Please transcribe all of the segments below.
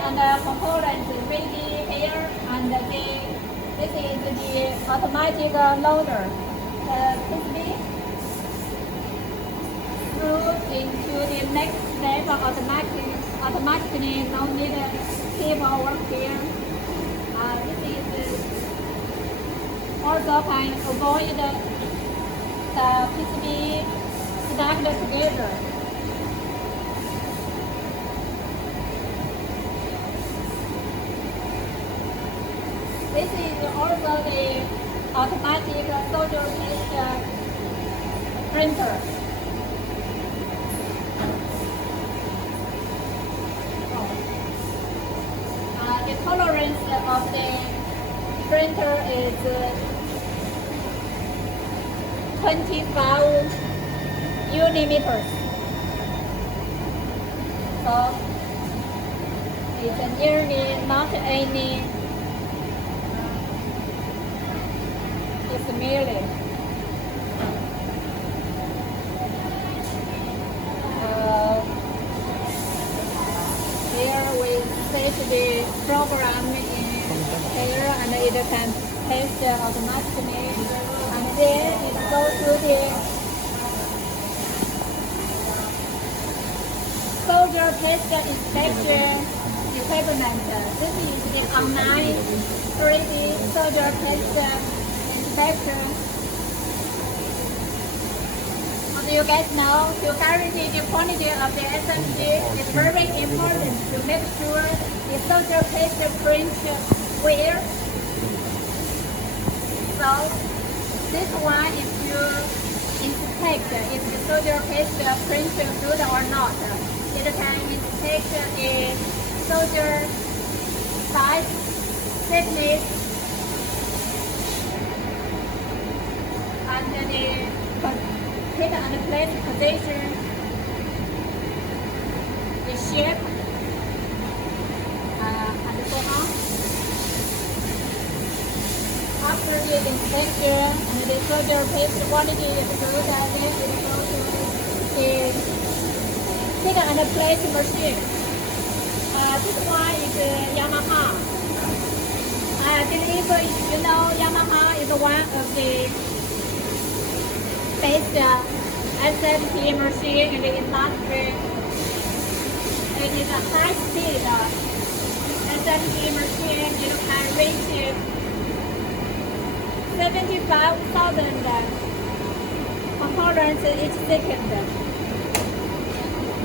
and the components ready here, and this is the automatic loader. PCB through into the next step automatically no need keep our work here. This is also can avoid the PCB stacked together. This is also the automatic solder paste printer. The tolerance of the printer is 25 millimeters. So it's nearly not any. It's merely. Here we set the program in here, and it can paste automatically, and then it goes to the solder paste inspection equipment. This is the online 3D solder paste inspection. As you guys know, to guarantee the quality of the SMT, it's very important to make sure the solder paste print well. So this one is to inspect if the solder paste print good or not. It can inspect the solder size, thickness, and the pick and place position, the shape, and so on. After the inspection and the solder paste quality is good, then it goes to the pick and place machine. This one is Yamaha. I believe you know Yamaha is one of the best SMT machine in the industry. It is a high-speed SMT machine. It can reach 75,000 components each second,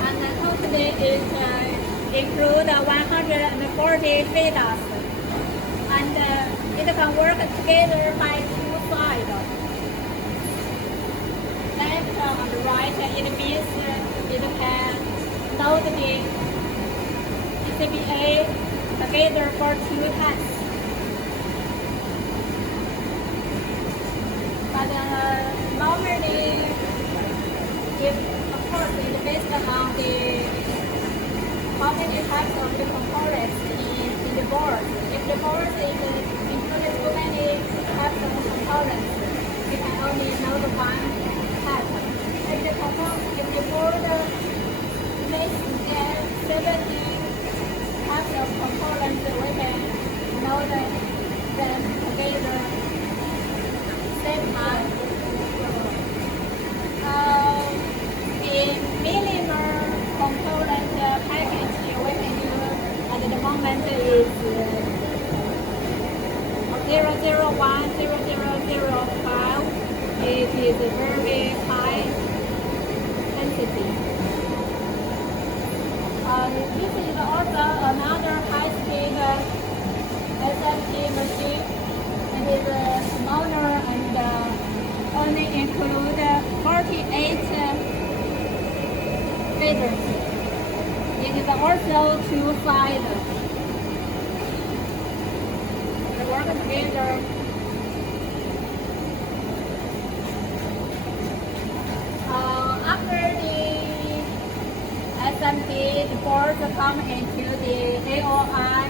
and totally it includes 140 feeders, and it can work together by two sides. Left and right, it means it can load the PCBA together for 2 times. But normally, of course, it's based on the how many types of the components in the board. If the board is included too many types of components, we can only load one. If the board makes 70 types of components, we can load them together same time. The millimeter component package we can use at the moment is 001, 0005. It is a very high density. This is also another high-speed SMT machine. It is smaller and only include 48 feeders. It is also two-sided. They work together. After the SMT, the boards come into the AOI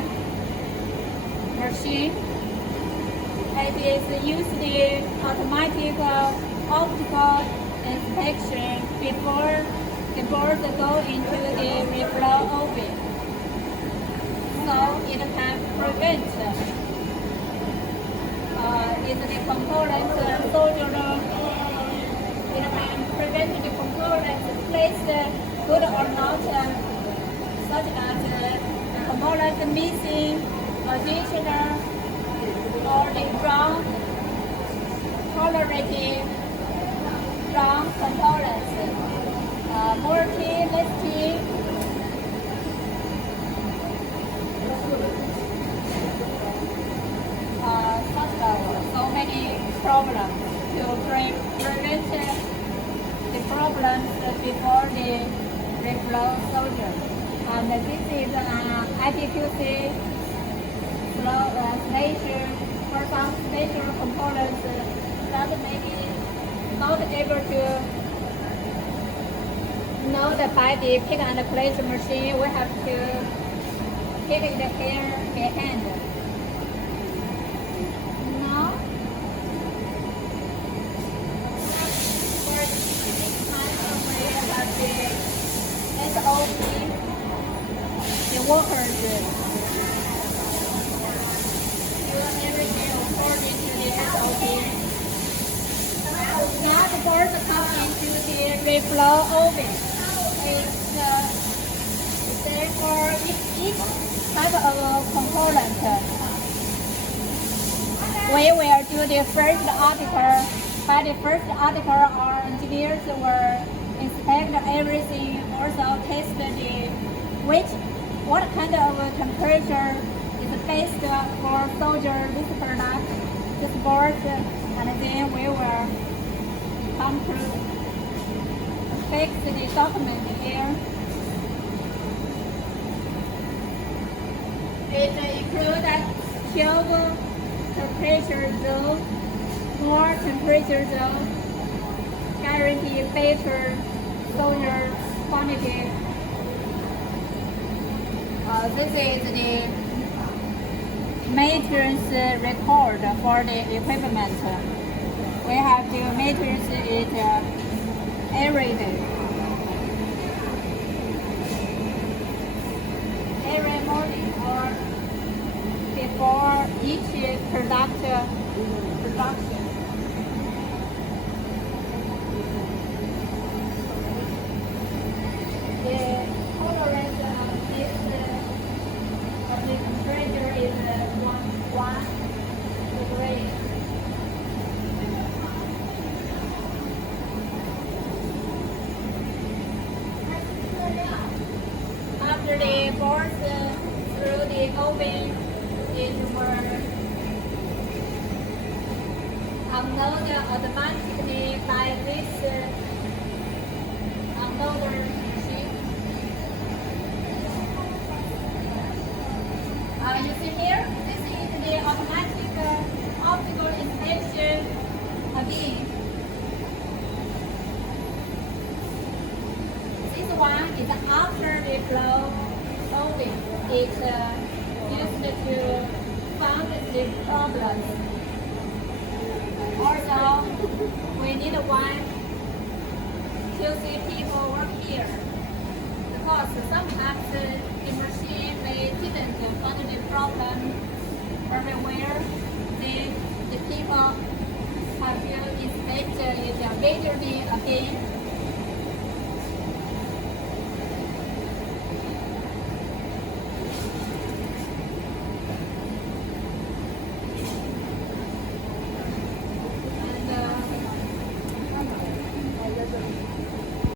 machine. It is used the automatic optical inspection before the boards go into the reflow oven. Also, it can prevent if the component soldered, it can prevent the components placed good or not, such as the component missing, additional, or the wrong tolerated wrong components, multi-listing, so many problems to prevent the problems before the reflow solder. And this is an IPQC station for some special components that may be not able to know by the pick and place machine. We have to pick it here by hand. Now, for this kind of way, have the SOP, the workers do everything according to the SOP. Now the boards come into the reflow oven. It's for each type of component. We will do the first article. By the first article, our engineers will inspect everything, also test what kind of temperature is best for solder this product, this board, and then we will come to fix the document here. It includes 12 temperature zone, more temperature zone, guarantee better solder quantity. This is the maintenance record for the equipment. We have to maintenance it every day. Every morning or before each production. The tolerance of the temperature is 1 degree. After the boards through the oven, it will unload automatically by this unloader machine. You see here, this is the automatic optical inspection again. This one is after the flow solving. It's used to find the problems. Also, we need one QC people working